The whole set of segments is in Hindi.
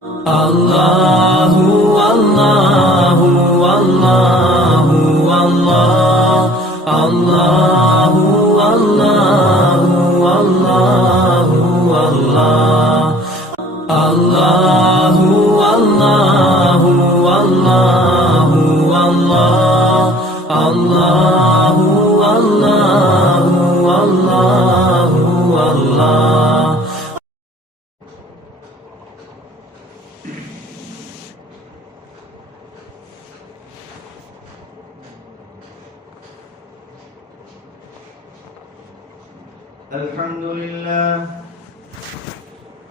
Allahu Allahu Allahu Allah Allahu Allahu Allahu Allah Allahu Allahu Allahu Allah Allahu Allahu Allahu Allah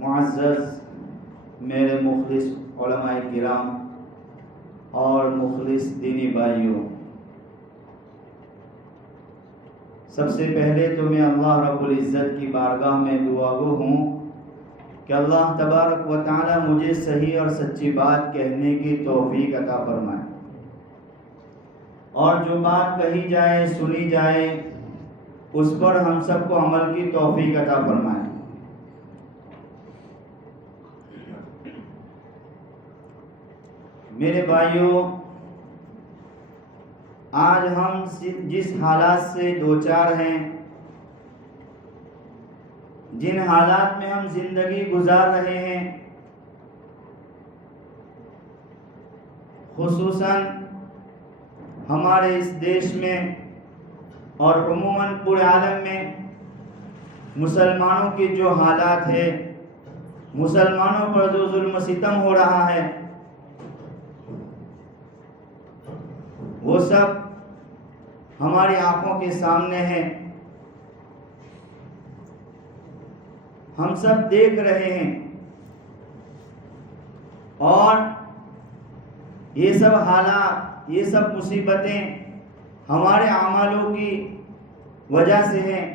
मुअज़्ज़ज़ मेरे मुखलिस उलमाए किराम और मुखलिस दीनी भाइयों, सबसे पहले तो मैं अल्लाह रब्बुल इज़्ज़त की बारगाह में दुआगो हूँ कि अल्लाह तबारक व तआला मुझे सही और सच्ची बात कहने की तौफीक अता फरमाए और जो बात कही जाए सुनी जाए उस पर हम सबको अमल की तौफीक अता फरमाए। मेरे भाइयों, आज हम जिस हालात से दो चार हैं, जिन हालात में हम जिंदगी गुजार रहे हैं, खुसूसन हमारे इस देश में और उमूमन पूरे आलम में मुसलमानों के जो हालात है, मुसलमानों पर जो जुल्म सितम हो रहा है, वो सब हमारी आंखों के सामने है। हम सब देख रहे हैं और ये सब हालात, ये सब मुसीबतें हमारे अमालों की वजह से हैं।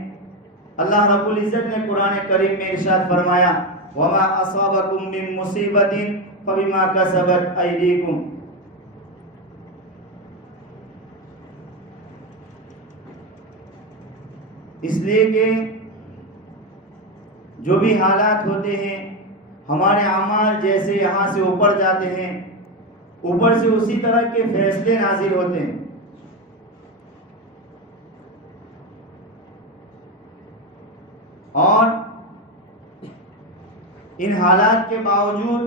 अल्लाह रब्बुल इज़्ज़त ने कुरान करीम में इरशाद फरमाया, वमा असाबकुम मिन मुसीबतिन फबिमा कसबत अयदीकुम। इसलिए कि जो भी हालात होते हैं, हमारे अमाल जैसे यहाँ से ऊपर जाते हैं, ऊपर से उसी तरह के फैसले नाजिल होते हैं। और इन हालात के बावजूद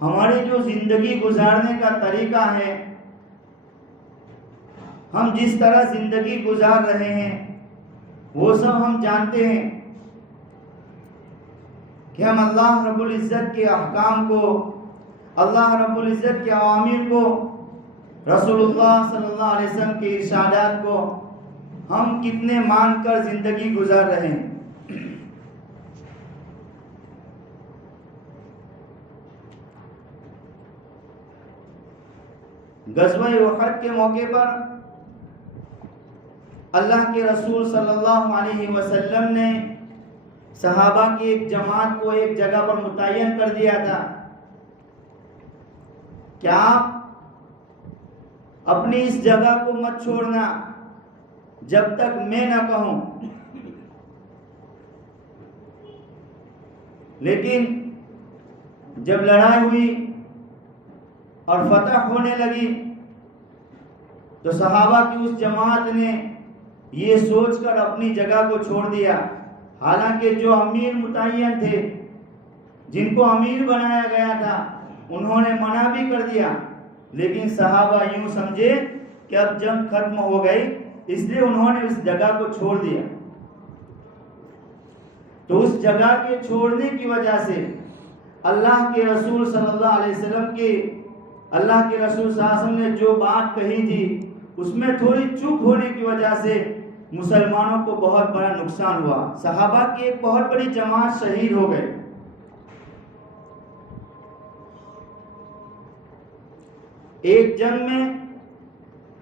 हमारी जो जिंदगी गुजारने का तरीका है, हम जिस तरह जिंदगी गुजार रहे हैं, वो सब हम जानते हैं कि हम अल्लाह रब्बुल इज़्ज़त के अहकाम को, अल्लाह रब्बुल इज़्ज़त के अवामिर को, रसूलुल्लाह सल्लल्लाहु अलैहि वसल्लम के इरशादात को हम कितने मानकर जिंदगी गुजार रहे हैं। गज़वा उहद के मौके पर अल्लाह के रसूल सल्लल्लाहु अलैहि वसल्लम ने सहाबा की एक जमात को एक जगह पर मुतय्यन कर दिया था। क्या आप अपनी इस जगह को मत छोड़ना जब तक मैं ना कहूं। लेकिन जब लड़ाई हुई और फतह होने लगी तो सहाबा की उस जमात ने ये सोचकर अपनी जगह को छोड़ दिया। हालांकि जो अमीर मुतय्यन थे, जिनको अमीर बनाया गया था, उन्होंने मना भी कर दिया, लेकिन सहाबा यूं समझे कि अब जंग खत्म हो गई, इसलिए उन्होंने उस जगह को छोड़ दिया। तो उस जगह के छोड़ने की वजह से अल्लाह के रसूल सल्लल्लाहु अलैहि वसल्लम के अल्लाह के रसूल सल्लल्लाहु अलैहि वसल्लम ने जो बात कही थी उसमें थोड़ी चूक होने की वजह से मुसलमानों को बहुत बड़ा नुकसान हुआ। सहाबा की एक बहुत बड़ी जमात शहीद हो गए। एक जंग में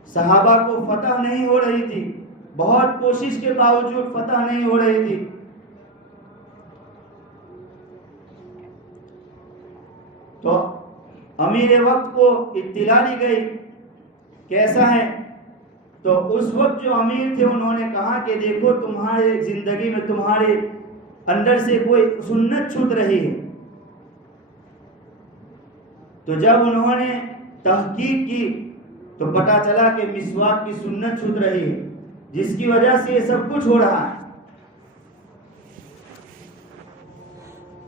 सहाबा को फतह नहीं हो रही थी, बहुत कोशिश के बावजूद फतह नहीं हो रही थी। तो अमीर वक्त को इत्तिला दी गई कैसा है, तो उस वक्त जो अमीर थे उन्होंने कहा कि देखो तुम्हारे जिंदगी में तुम्हारे अंदर से कोई सुन्नत छूट रही है। तो जब उन्होंने तहकीक की तो पता चला कि मिसवाक की सुन्नत छूट रही है, जिसकी वजह से ये सब कुछ हो रहा है।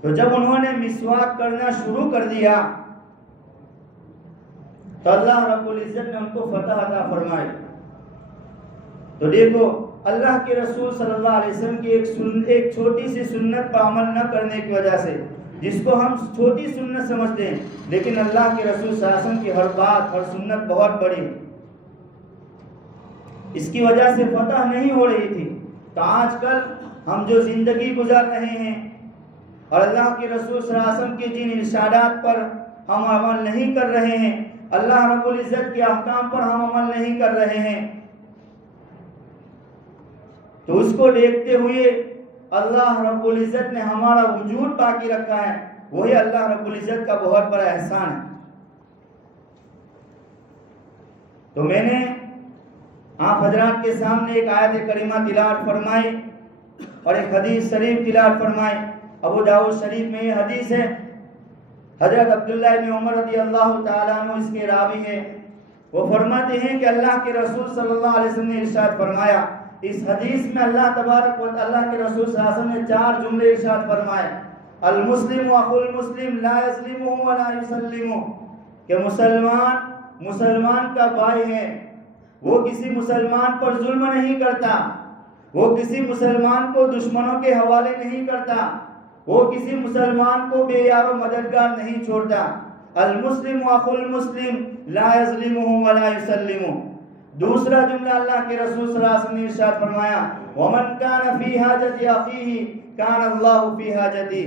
तो जब उन्होंने मिसवाक करना शुरू कर दिया तो अल्लाह रब्बुल इज़्ज़त ने उनको फतह अता फरमाई। तो देखो अल्लाह के रसूल सल्लल्लाहु अलैहि वसल्लम की एक छोटी सी सुन्नत पर अमल न करने की वजह से, जिसको हम छोटी सुन्नत समझते हैं, लेकिन अल्लाह के रसूल सल्लल्लाहु अलैहि वसल्लम की हर बात, हर सुन्नत बहुत बड़ी, इसकी वजह से फतह नहीं हो रही थी। तो आजकल हम जो जिंदगी गुजार रहे हैं और अल्लाह के रसूल सल्लल्लाहु अलैहि वसल्लम के जिन इरशादात पर हम अमल नहीं कर रहे हैं, अल्लाह रब्बुल इज़्ज़त के अहकाम पर हम अमल नहीं कर रहे हैं, तो उसको देखते हुए अल्लाह रब्बुल इज़्ज़त ने हमारा वजूद बाकी रखा है। वही अल्लाह रब्बुल इज़्ज़त का बहुत बड़ा एहसान है। तो मैंने आप हजरात के सामने एक आयत करीमा तिलावत फरमाई और एक हदीस शरीफ तिलावत फरमाई। अबू दाऊद शरीफ में ये हदीस है, हजरत अब्दुल्लाह इब्न उमर रज़ियल्लाहु ताला अन्हु इसके रावी हैं। वो फरमाते हैं कि अल्लाह के रसूल सल्लल्लाहु अलैहि वसल्लम ने इरशाद फरमाया। इस हदीस में अल्लाह तबारक व अल्लाह के रसूल सल्लल्लाहु अलैहि वसल्लम ने 4 जुमले इरशाद फरमाए। अल मुस्लिम अखुल मुस्लिम ला यस्लिमुहु व ला युसल्लिमु, कि मुसलमान का भाई है, वो किसी मुसलमान पर जुल्म नहीं करता, वो किसी मुसलमान को दुश्मनों के हवाले नहीं करता, वो किसी मुसलमान को बेयारो मददगार नहीं छोड़ता। अल मुस्लिम अखुल मुस्लिम ला यस्लिमुहु व ला युसल्लिमु। दूसरा जुमला अल्लाह के रसूल सल्लल्लाहु अलैहि वसल्लम ने इरशाद फरमाया, वमन कान फी हाजति अखीही कान अल्लाहु फी हाजति,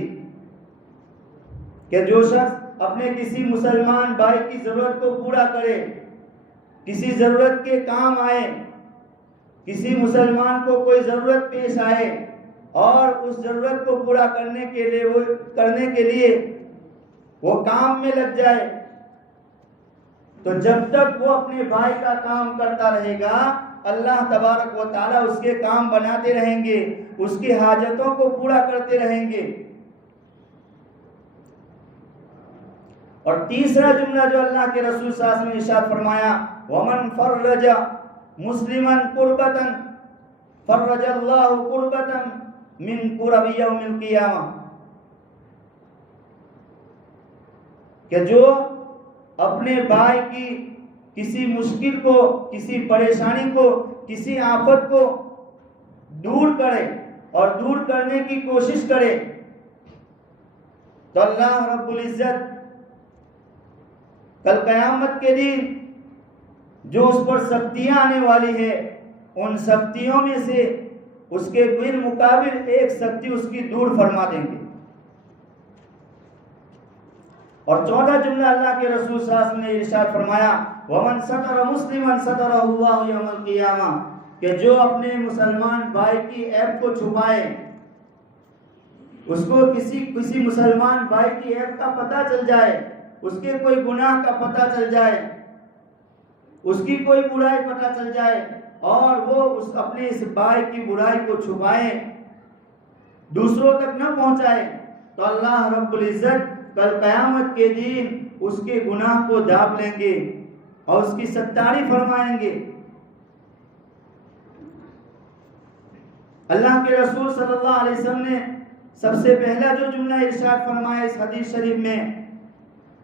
कि जो शख्स अपने किसी मुसलमान भाई की जरूरत को पूरा करे, किसी जरूरत के काम आए, किसी मुसलमान को कोई जरूरत पेश आए और उस जरूरत को पूरा करने के लिए वो काम में लग जाए, तो जब तक वो अपने भाई का काम करता रहेगा, अल्लाह तबारक व ताला उसके काम बनाते रहेंगे, उसकी हाजतों को पूरा करते रहेंगे। और तीसरा जुमला जो अल्लाह के रसूल सल्लल्लाहु अलैहि वसल्लम ने इरशाद फरमाया, वमन फर्रज मुस्लिमन कुर्बतन, फर्रजल्लाहु कुर्बतन मिन कुरबी यौमिल क़ियामा, कि जो अपने भाई की किसी मुश्किल को, किसी परेशानी को, किसी आफत को दूर करे और दूर करने की कोशिश करे, तो अल्लाह रब्बुल इज्जत कल कयामत के दिन जो उस पर सख्तियां आने वाली है, उन सख्तियों में से उसके बिल मुकाबिल एक सख्ती उसकी दूर फरमा देंगे। और 14 जुमला अल्लाह के रसूल सल्लल्लाहु अलैहि वसल्लम ने इरशाद फरमाया, वमन सतर मुस्लिमन सतरहुल्लाहु यौमल क़ियामा, कि जो अपने मुसलमान भाई की ऐब को छुपाए, उसको किसी मुसलमान भाई की ऐब का पता चल जाए, उसके कोई गुनाह का पता चल जाए, उसकी कोई बुराई पता चल जाए और वो उस अपने इस भाई की बुराई को छुपाए, दूसरों तक न पहुंचाए, तो अल्लाह रब्बुल इज्जत कल कयामत के दिन उसके गुनाह को दाब लेंगे और उसकी सत्तारी फरमाएंगे। अल्लाह के रसूल सल्लल्लाहु अलैहि वसल्लम ने सबसे पहला जो जुमला इरशाद फरमाया इस हदीस शरीफ में,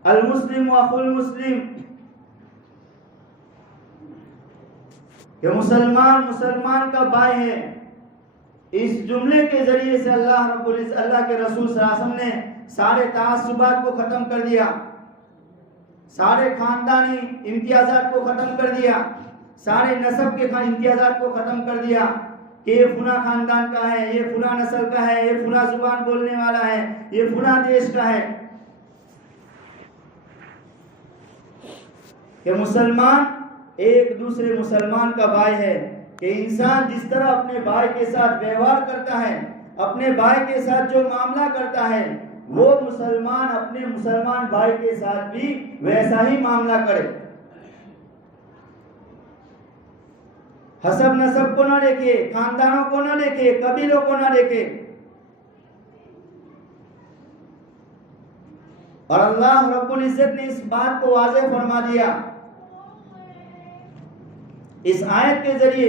अल मुस्लिम व अखुल मुस्लिम, कि मुसलमान मुसलमान का भाई है। इस जुमले के जरिए से अल्लाह के रसूल सल्लल्लाहु अलैहि वसल्लम ने सारे तासुबात को खत्म कर दिया, सारे खानदानी इम्तियाजात को खत्म कर दिया, सारे नस्ब के इम्तियाजात को खत्म कर दिया कि ये फुला खानदान का है, ये फुला नस्ल का है, ये फुला जुबान बोलने वाला है, ये फुला देश का है। कि मुसलमान एक दूसरे मुसलमान का भाई है, कि इंसान जिस तरह अपने भाई के साथ व्यवहार करता है, अपने भाई के साथ जो मामला करता है, वो मुसलमान अपने मुसलमान भाई के साथ भी वैसा ही मामला करे। हसब नसब को ना देखे, खानदानों को ना देखे, कबीलों को ना देखे। और अल्लाह रब्बुल इज्जत ने इस बात को वाज़ेह फरमा दिया इस आयत के जरिए,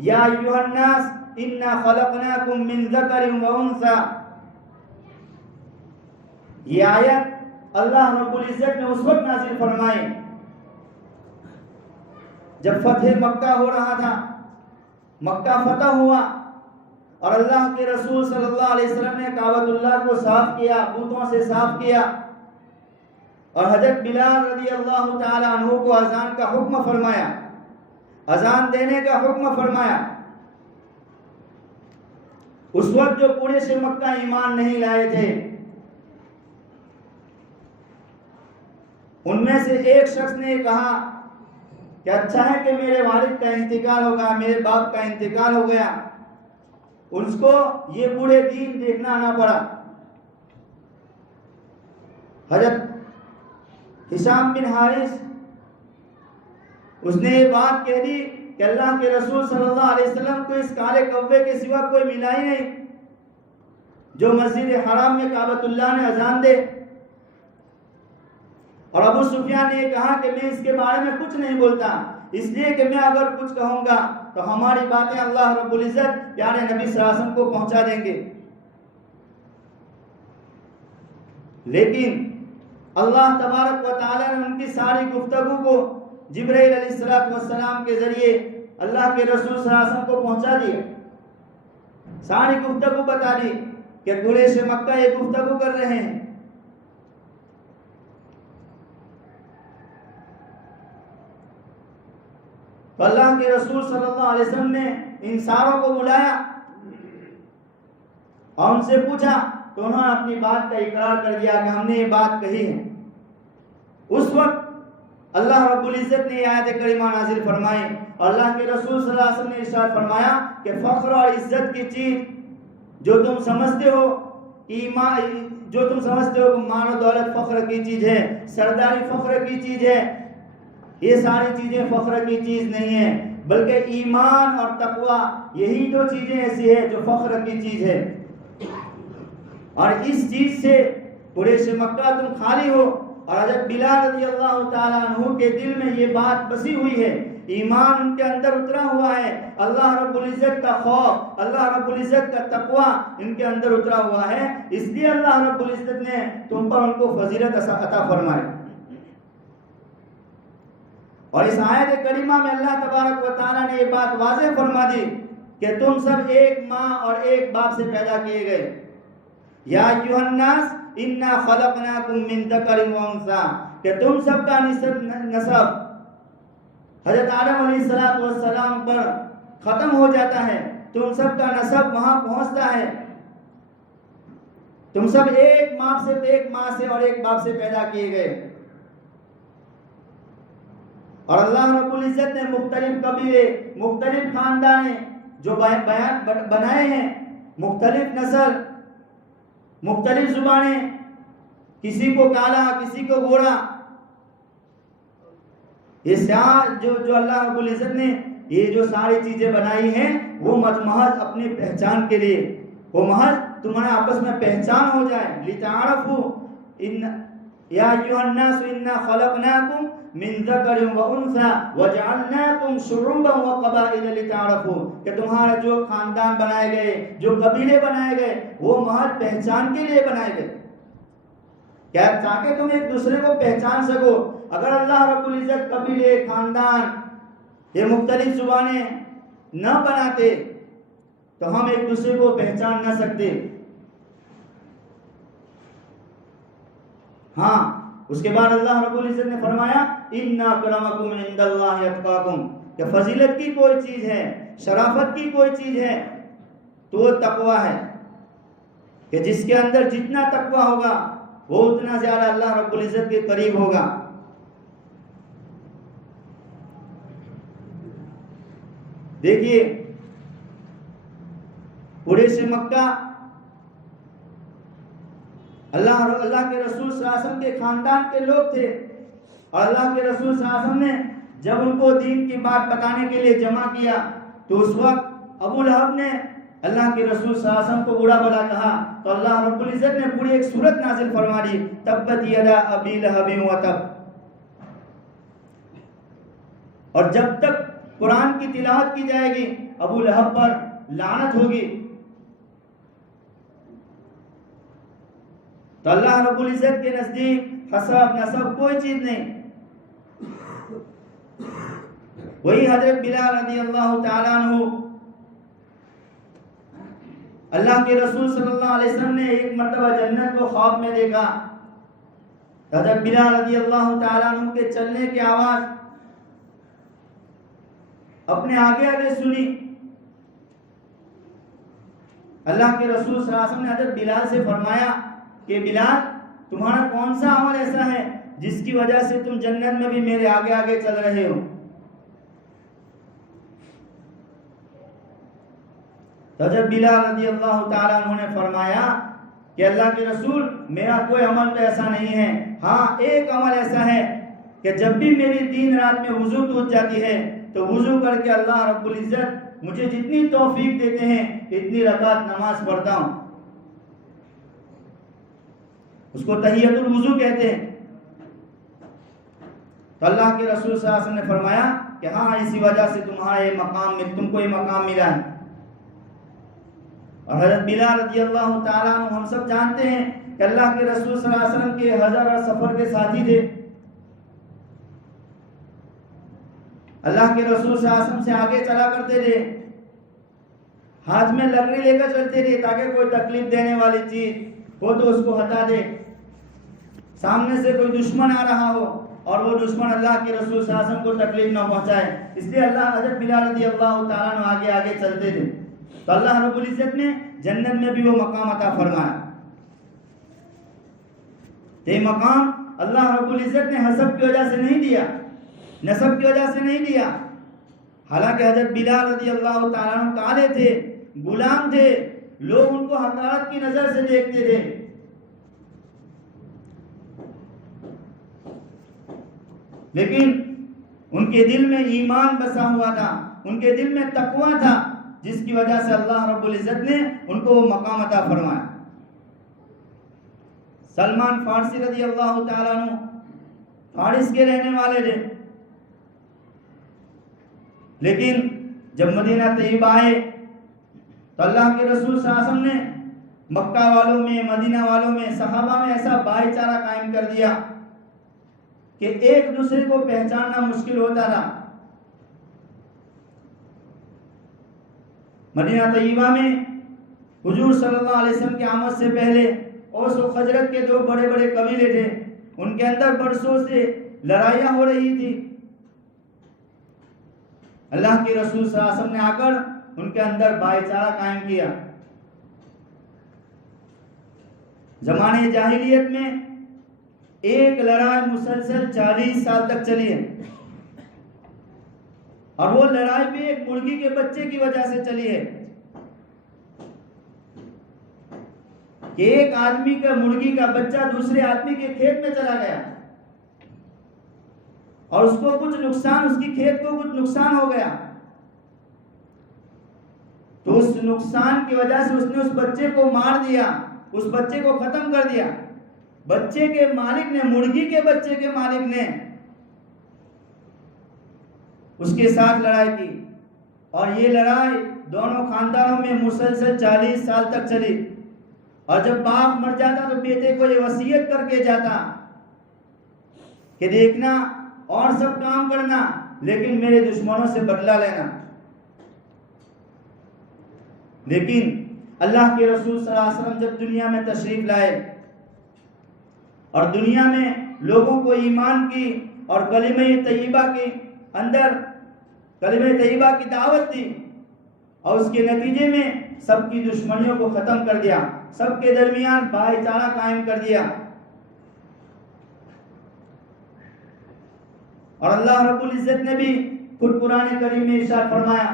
या अय्युहन्नास इन्ना खलकनाकुम मिन ज़करिन व उन्सा। ये आयत अल्लाह रब्बुल इज्जत ने उस वक्त नाज़िल फरमाई जब फतह मक्का हो रहा था, मक्का फतह हुआ और अल्लाह के रसूल सल्लल्लाहु अलैहि वसल्लम ने काबतुल्लाह को साफ किया, बूतों से साफ किया और हजरत बिलाल रज़ी अल्लाह ताला अन्हु को अजान का हुक्म फरमाया, अजान देने का हुक्म फरमाया। उस वक्त जो पूरे से मक्का ईमान नहीं लाए थे, उनमें से एक शख्स ने कहा कि अच्छा है कि मेरे वालिद का इंतकाल होगा, मेरे बाप का इंतकाल हो गया, उसको ये बूढ़े दीन देखना ना पड़ा। हजरत हिशाम बिन हारिस उसने ये बात कह दी कि अल्लाह के रसूल सल्लल्लाहु अलैहि वसल्लम को इस काले कव्वे के सिवा कोई मिला ही नहीं जो मस्जिद हराम में काबतुल्लाह ने अजान दे। और अबू सुफियान ने कहा कि मैं इसके बारे में कुछ नहीं बोलता, इसलिए कि मैं अगर कुछ कहूंगा तो हमारी बातें अल्लाह रब्बुल इज्जत प्यारे नबी सल्लल्लाहु अलैहि वसल्लम को पहुंचा देंगे। लेकिन अल्लाह तबारक व तआला ने उनकी सारी गुफ्तगू को जिब्राइल अलैहिस्सलातु वस्सलाम के जरिए अल्लाह के रसूल सल्लल्लाहु अलैहि वसल्लम को पहुंचा दिया, सारी गुफ्तगू बता दी कि कुरैश मक्का ये गुफ्तगू कर रहे हैं। तो अल्लाह के रसूल सल्लल्लाहु अलैहि वसल्लम ने इन सारों को बुलाया और उनसे पूछा, तो उन्होंने अपनी बात का इकरार कर दिया कि हमने ये बात कही है। उस वक्त अल्लाह रब्बुल इज्जत ने आयत करीमा नाजिल फरमाई और अल्लाह के रसूल सल्लल्लाहु अलैहि वसल्लम ने इरशाद फरमाया कि फख्र और इज्जत की चीज जो तुम समझते हो ईमान, जो तुम समझते हो मानो दौलत फख्र की चीज है, सरदारी फख्र की चीज है, ये सारी चीजें फख्र की चीज नहीं है, बल्कि ईमान और तकवा यही दो चीजें ऐसी है जो फख्र की चीज है। और इस चीज से कुरैश मक्का तुम खाली हो। और हज़रत बिलाल रज़ी अल्लाह ताला अन्हु के दिल में ये बात बसी हुई है, ईमान उनके अंदर उतरा हुआ है, अल्लाह रब्बुल इज्जत का खौफ, अल्लाह रब्बुल इज्जत का तकवा इनके अंदर उतरा हुआ है, इसलिए अल्लाह रब्बुल इज्जत ने तुम पर उनको फजीलत अता फरमाई। और इस आयत करीमा में अल्लाह तबारक व तआला ने ये बात वाज़ेह फरमा दी कि तुम सब एक माँ और एक बाप से पैदा किए गए। या अय्युहन्नास इन्ना खलकनाकुम मिन ज़करिन व उन्सा, कि तुम सब का नसब हजरत आदम अलैहिस्सलातु वस्सलाम पर खत्म हो जाता है, तुम सब का नसब वहां पहुंचता है। तुम सब एक माँ से और एक बाप से पैदा किए गए। और अल्लाह रब्बुल इज्जत ने मुख्तलिफ कबीले, मुख्तलिफ खानदाने जो बनाए हैं, मुख्तलिफ नस्ल, मुख्तलिफ जुबानें, किसी को काला किसी को गोरा, ये जो अल्लाह रब्बुल इज्जत ने ये जो सारी चीजें बनाई हैं वो महज अपनी पहचान के लिए, वो महज तुम्हारे आपस में पहचान हो जाए। लितारफू इन या अय्युहन्नास इन्ना खलकनाकुम मिन ज़करिन व उन्सा वजअलनाकुम शुऊबन व क़बाइल लितारफू, कि तुम्हारे जो खानदान बनाए गए, जो कबीले बनाए गए, वो महज पहचान के लिए बनाए गए, क्या ताकि तुम एक दूसरे को पहचान सको। अगर अल्लाह रब्बुल इज्जत कबीले, खानदान, ये मुख्तलिफ जुबानें न बनाते तो हम एक दूसरे को पहचान न सकते। हाँ, उसके बाद अल्लाह रब्बुल इज्जत ने फरमाया इन्ना अक्रमकुम इंदल्लाहि अत्काकुम, कि फजीलत की कोई चीज है, शराफत की कोई चीज है तो वो तकवा है, कि जिसके अंदर जितना तकवा होगा वो उतना ज्यादा अल्लाह रब्बुल इज्जत के करीब होगा। देखिए कुरैश मक्का अल्लाह के रसूल सल्लल्लाहु अलैहि वसल्लम के खानदान के लोग थे, और अल्लाह के रसूल सल्लल्लाहु अलैहि वसल्लम ने जब उनको दीन की बात बताने के लिए जमा किया तो उस वक्त अबू लहब ने अल्लाह के रसूल सल्लल्लाहु अलैहि वसल्लम को बुरा भला कहा, तो अल्लाह रब्बुल इज्जत ने पूरी एक सूरत नाजिल फरमा दी, तब्बत यदा अबी लहब व तब। और जब तक कुरान की तिलावत की जाएगी अबू लहब पर लानत होगी। तो अल्लाह रब्बुल इज्जत के नजदीक हसब नसब कोई चीज नहीं। वही हजरत बिलाल रज़ी अल्लाह तआला अन्हु, अल्लाह के रसूल सल्लल्लाहु अलैहि वसल्लम ने एक मर्तबा जन्नत को ख्वाब में देखा। हजरत बिलाल रज़ी अल्लाह तआला अन्हु के चलने की आवाज अपने आगे आगे सुनी। अल्लाह के रसूल सल्लल्लाहु अलैहि वसल्लम ने हजरत बिलाल से फरमाया कि बिलाल, तुम्हारा कौन सा अमल ऐसा है जिसकी वजह से तुम जन्नत में भी मेरे आगे आगे चल रहे हो। हजरत बिलाल रज़ी अल्लाह तआला अन्हु ने फरमाया कि अल्लाह के रसूल, मेरा कोई अमल तो ऐसा नहीं है, हाँ एक अमल ऐसा है कि जब भी मेरी दिन रात में वुजू टूट जाती है तो वुजू करके अल्लाह रब्बुल इज्जत मुझे जितनी तौफीक देते हैं इतनी रकात नमाज पढ़ता हूँ। उसको तहियतुल वुजू कहते हैं। तो अल्लाह के रसूल सल्लल्लाहु अलैहि वसल्लम ने फरमाया कि हाँ, इसी वजह से तुम्हारा ये मकाम तुमको ये मकाम मिला है। और हज़रत बिलाल रज़ी अल्लाह तआला अन्हु, हम सब जानते हैं कि अल्लाह के रसूल सल्लल्लाहु अलैहि वसल्लम के हज़ार सफर के साथी थे। अल्लाह के रसूल सल्लल्लाहु अलैहि वसल्लम से आगे चला करते थे, हाथ में लकड़ी लेकर चलते थे ताकि कोई तकलीफ देने वाली चीज हो तो उसको हटा दे। सामने से कोई दुश्मन आ रहा हो और वो दुश्मन अल्लाह के रसूल सल्लल्लाहु अलैहि वसल्लम को तकलीफ न पहुंचाए, इसलिए अल्लाह हज़रत बिलाल रज़ी अल्लाह तआला अन्हु आगे आगे चलते थे। तो अल्लाह रब्बुल इज्जत ने जन्नत में भी वो मकाम अता फरमाया। ये मकाम अल्लाह रब्बुल इज्जत ने हसब की वजह से नहीं दिया, नसब की वजह से नहीं दिया। हालांकि हज़रत बिलाल रज़ी अल्लाह तआला अन्हु काले थे, गुलाम थे, लोग उनको हक़ारत की नजर से देखते थे, लेकिन उनके दिल में ईमान बसा हुआ था, उनके दिल में तकवा था, जिसकी वजह से अल्लाह रब्बुल इज्जत ने उनको वो मकाम अता फरमाया। सलमान फारसी रज़ी अल्लाह तआला अन्हु फारिस के रहने वाले थे। लेकिन जब मदीना तैयबा आए तो अल्लाह के रसूल सल्लल्लाहु अलैहि वसल्लम ने मक्का वालों में, मदीना वालों में, सहाबा में ऐसा भाईचारा कायम कर दिया कि एक दूसरे को पहचानना मुश्किल होता था। मदीना तैयबा में हुजूर सल्लल्लाहु अलैहि वसल्लम की आमद से पहले औस और खजरत के दो बड़े बड़े कबीले थे, उनके अंदर बरसों से लड़ाइयां हो रही थी। अल्लाह के रसूल सल्लल्लाहु अलैहि वसल्लम ने आकर उनके अंदर भाईचारा कायम किया। जमाने जाहिलियत में एक लड़ाई मुसलसल 40 साल तक चली है, और वो लड़ाई भी एक मुर्गी के बच्चे की वजह से चली है कि एक आदमी का मुर्गी का बच्चा दूसरे आदमी के खेत में चला गया और उसको कुछ नुकसान, उसकी खेत को कुछ नुकसान हो गया। तो उस नुकसान की वजह से उसने उस बच्चे को मार दिया, उस बच्चे को खत्म कर दिया। बच्चे के मालिक ने, मुर्गी के बच्चे के मालिक ने उसके साथ लड़ाई की, और ये लड़ाई दोनों खानदानों में मुसलसल 40 साल तक चली। और जब बाप मर जाता तो बेटे को ये वसीयत करके जाता कि देखना और सब काम करना, लेकिन मेरे दुश्मनों से बदला लेना। लेकिन अल्लाह के रसूल सल्लल्लाहु अलैहि वसल्लम जब दुनिया में तशरीफ लाए और दुनिया में लोगों को ईमान की और कलिमे तैयबा के अंदर कलिमे तैयबा की दावत दी, और उसके नतीजे में सबकी दुश्मनियों को खत्म कर दिया, सबके दरमियान भाईचारा कायम कर दिया। और अल्लाह रब्बुल इज्जत ने भी खुद कुरान करीम में इरशाद फरमाया,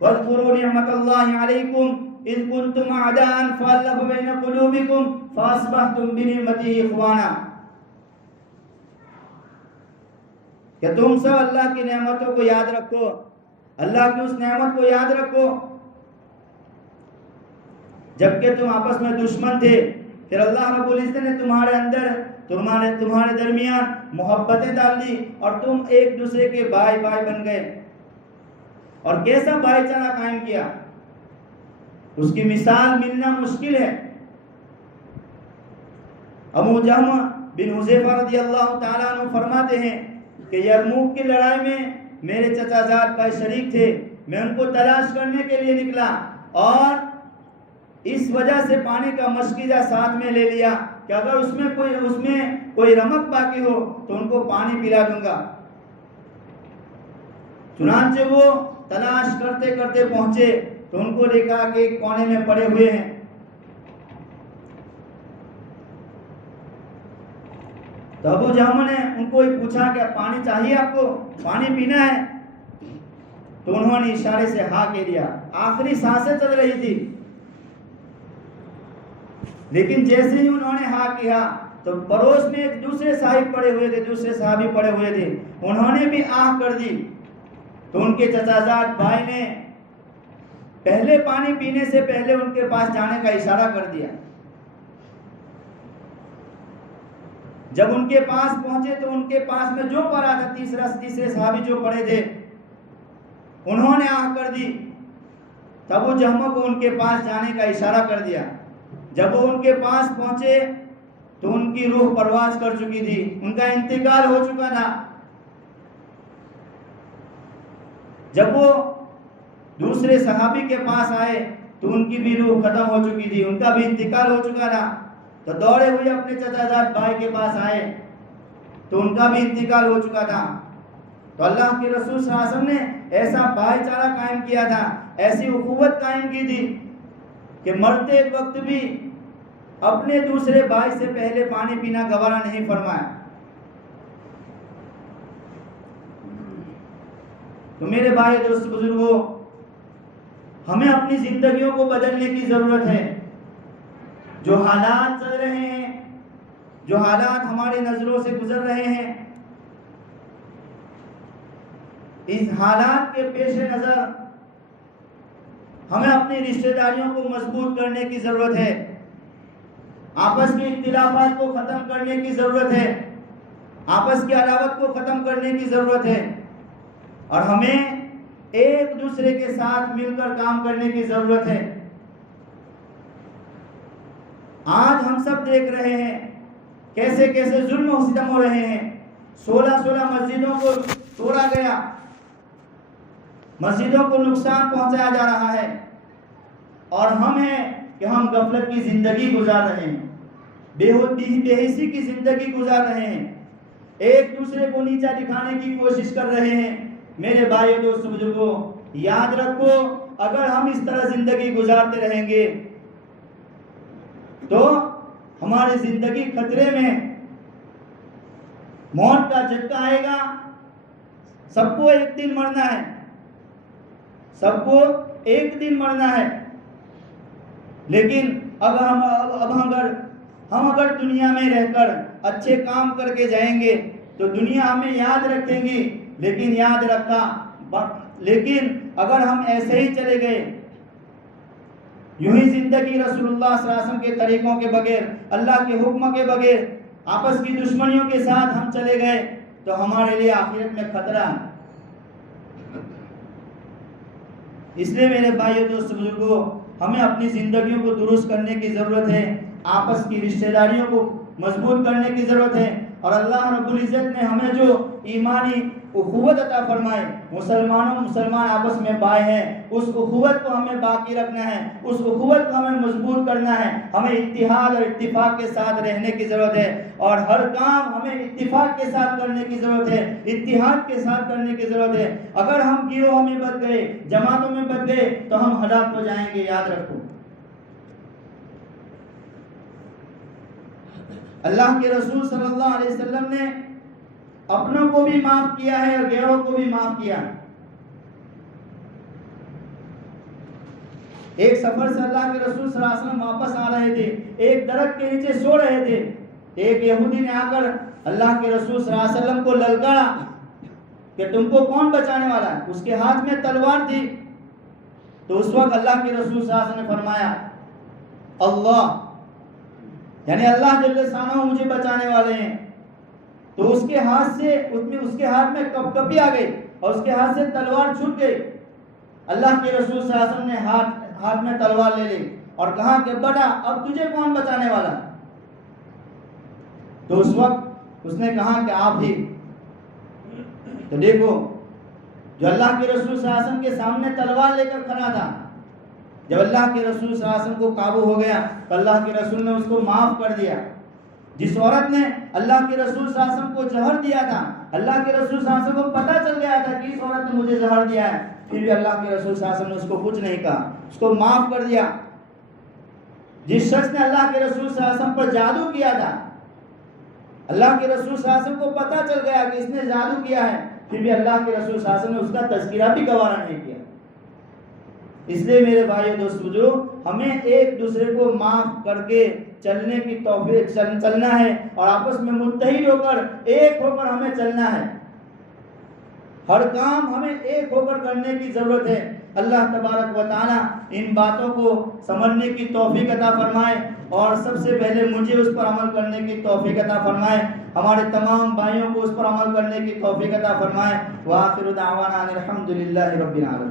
वज़कुरू निअमतल्लाहि अलैकुम इज़ कुंतुम अअदाअन फ़अल्लफ़ बैन क़ुलूबिकुम फ़अस्बहतुम बिनिअमतिही इख़वाना। कि तुम सब अल्लाह की नेमतों को याद रखो, अल्लाह की उस नेमत को याद रखो जबकि तुम आपस में दुश्मन थे, फिर अल्लाह रब्बुल इज्जत ने तुम्हारे अंदर, तुम्हारे दरमियान मोहब्बतें डाल दी और तुम एक दूसरे के भाई भाई बन गए। और कैसा भाईचारा कायम किया, उसकी मिसाल मिलना मुश्किल है। अबू जहम बिन हुज़ैफा रज़ियल्लाहु ताला अन्हु फरमाते हैं कि यरमुक की लड़ाई में मेरे चचाजाद भाई शरीक थे, मैं उनको तलाश करने के लिए निकला और इस वजह से पानी का मशकीजा साथ में ले लिया कि अगर उसमें कोई रमक बाकी हो तो उनको पानी पिला दूंगा। चुनांचे वो तलाश करते करते पहुंचे तो उनको देखा कि एक कोने में पड़े हुए हैं। तो अबू जहम ने उनको पूछा कि पानी चाहिए आपको, पानी पीना है? तो उन्होंने इशारे से हाँ कह दिया। आखिरी सांसें चल रही थी, लेकिन जैसे ही उन्होंने हाँ किया तो पड़ोस में एक दूसरे साहिब पड़े हुए थे, दूसरे साहबी पड़े हुए थे, उन्होंने भी आह कर दी। तो उनके चचाजाद भाई ने पहले पानी पीने से पहले उनके पास जाने का इशारा कर दिया। जब उनके पास पहुंचे तो उनके पास में जो पड़ा था, तीसरे साहबी जो पड़े थे, उन्होंने आह कर दी। तब वो जहमों को उनके पास जाने का इशारा कर दिया। जब वो उनके पास पहुंचे तो उनकी रूह परवाज कर चुकी थी, उनका इंतकाल हो चुका था। जब वो दूसरे सहाबी के पास आए तो उनकी भी रूह खत्म हो चुकी थी, उनका भी इंतकाल हो चुका था। तो दौड़े हुए अपने चचाजाद भाई के पास आए तो उनका भी इंतकाल हो चुका था। तो अल्लाह के रसूल सल्लल्लाहु अलैहि वसल्लम ने ऐसा भाईचारा कायम किया था, ऐसी उखुवत कायम की थी कि मरते वक्त भी अपने दूसरे भाई से पहले पानी पीना गवारा नहीं फरमाया। तो मेरे भाई दोस्त बुजुर्गों, हमें अपनी जिंदगियों को बदलने की जरूरत है। जो हालात चल रहे हैं, जो हालात हमारी नजरों से गुजर रहे हैं, इस हालात के पेश नजर हमें अपनी रिश्तेदारियों को मजबूत करने की जरूरत है, आपस के इख्तिलाफात को खत्म करने की जरूरत है, आपस की अदावत को खत्म करने की जरूरत है। और हमें एक दूसरे के साथ मिलकर काम करने की जरूरत है। आज हम सब देख रहे हैं कैसे कैसे जुल्म और सितम हो रहे हैं। 16 मस्जिदों को तोड़ा गया, मस्जिदों को नुकसान पहुंचाया जा रहा है, और हम हैं कि हम गफलत की जिंदगी गुजार रहे हैं, बेहिसी की जिंदगी गुजार रहे हैं, एक दूसरे को नीचा दिखाने की कोशिश कर रहे हैं। मेरे भाइयों दोस्तों बुजुर्गों, याद रखो, अगर हम इस तरह जिंदगी गुजारते रहेंगे तो हमारी जिंदगी खतरे में, मौत का झटका आएगा। सबको एक दिन मरना है, सबको एक दिन मरना है। लेकिन अब हम अगर दुनिया में रहकर अच्छे काम करके जाएंगे तो दुनिया हमें याद रखेंगी। लेकिन अगर हम ऐसे ही चले गए, यूं ही जिंदगी रसूलुल्लाह सल्लल्लाहु अलैहि वसल्लम के तरीकों के बगैर, अल्लाह के हुक्म के बगैर, आपस की दुश्मनियों के साथ हम चले गए तो हमारे लिए आखिरत में खतरा है। इसलिए मेरे भाइयों दोस्तों बुजुर्गों, हमें अपनी जिंदगियों को दुरुस्त करने की जरूरत है, आपस की रिश्तेदारियों को मजबूत करने की जरूरत है। और अल्लाह रब्बुल इज्जत ने हमें जो ईमानी उखुवत अता फरमाए, मुसलमान आपस में भाई हैं, उस उखुवत को हमें बाकी रखना है, उस उखुवत को हमें मजबूत करना है। हमें इत्तिहाद और इत्तिफाक के साथ रहने की जरूरत है, और हर काम हमें इत्तिफाक के साथ करने की जरूरत है, इत्तिहाद के साथ करने की जरूरत है। अगर हम गिरोह में बच गए, जमातों में बच गए तो हम हलाक हो जाएंगे, याद रखो। अल्लाह के रसूल सल्लल्लाहु अलैहि वसल्लम ने अपनों को भी माफ किया है और गैरों को भी माफ किया। एक सफर से अल्लाह के रसूल सल्लल्लाहु अलैहि वसल्लम वापस आ रहे थे, एक दरख्त के नीचे सो रहे थे। एक यहूदी ने आकर अल्लाह के रसूल सल्लल्लाहु अलैहि वसल्लम को ललकारा कि तुमको कौन बचाने वाला है। उसके हाथ में तलवार थी। तो उस वक्त अल्लाह के रसूल सल्लल्लाहु अलैहि वसल्लम ने फरमाया, अल्लाह, यानी अल्लाह जल्ले शानो मुझे बचाने वाले हैं। तो उसके हाथ में कपकपी आ गई और उसके हाथ से तलवार छूट गई। अल्लाह के रसूल सल्लल्लाहु अलैहि वसल्लम ने हाथ में तलवार ले ली और कहा कि बेटा, अब तुझे कौन बचाने वाला। तो उस वक्त उसने कहा कि आप ही। तो देखो, जो अल्लाह के रसूल सल्लल्लाहु अलैहि वसल्लम के सामने तलवार लेकर खड़ा था, जब अल्लाह के रसूल सल्लल्लाहु अलैहि वसल्लम को काबू हो गया तो अल्लाह के रसूल ने उसको माफ कर दिया। जिस औरत ने अल्लाह के रसूल सल्लल्लाहु अलैहि वसल्लम को जहर दिया था, अल्लाह के रसूल सल्लल्लाहु अलैहि वसल्लम को पता चल गया था कि इस औरत ने मुझे जहर दिया है, फिर भी अल्लाह के रसूल सल्लल्लाहु अलैहि वसल्लम ने उसको कुछ नहीं कहा, उसको माफ कर दिया। जिस शख्स ने अल्लाह के रसूल सल्लल्लाहु अलैहि वसल्लम पर जादू किया था, अल्लाह के रसूल सल्लल्लाहु अलैहि वसल्लम को पता चल गया कि इसने जादू किया है, फिर भी अल्लाह के रसूल सल्लल्लाहु अलैहि वसल्लम ने उसका तज़किरा भी गवारा नहीं किया। इसलिए मेरे भाइयों दोस्तों, जो हमें एक दूसरे को माफ करके चलने की तौफीक चलना है और आपस में मुत्तहिद होकर, एक होकर हमें चलना है। हर काम हमें एक होकर करने की जरूरत है। अल्लाह तबारक व तआला इन बातों को समझने की तौफीक अता फरमाए और सबसे पहले मुझे उस पर अमल करने की तौफीक अता फरमाए, हमारे तमाम भाइयों को उस पर अमल करने की तौफीक अता फरमाए। व आखिरु दावाना अनिल हम्दुलिल्लाहि रब्बिल आलमीन।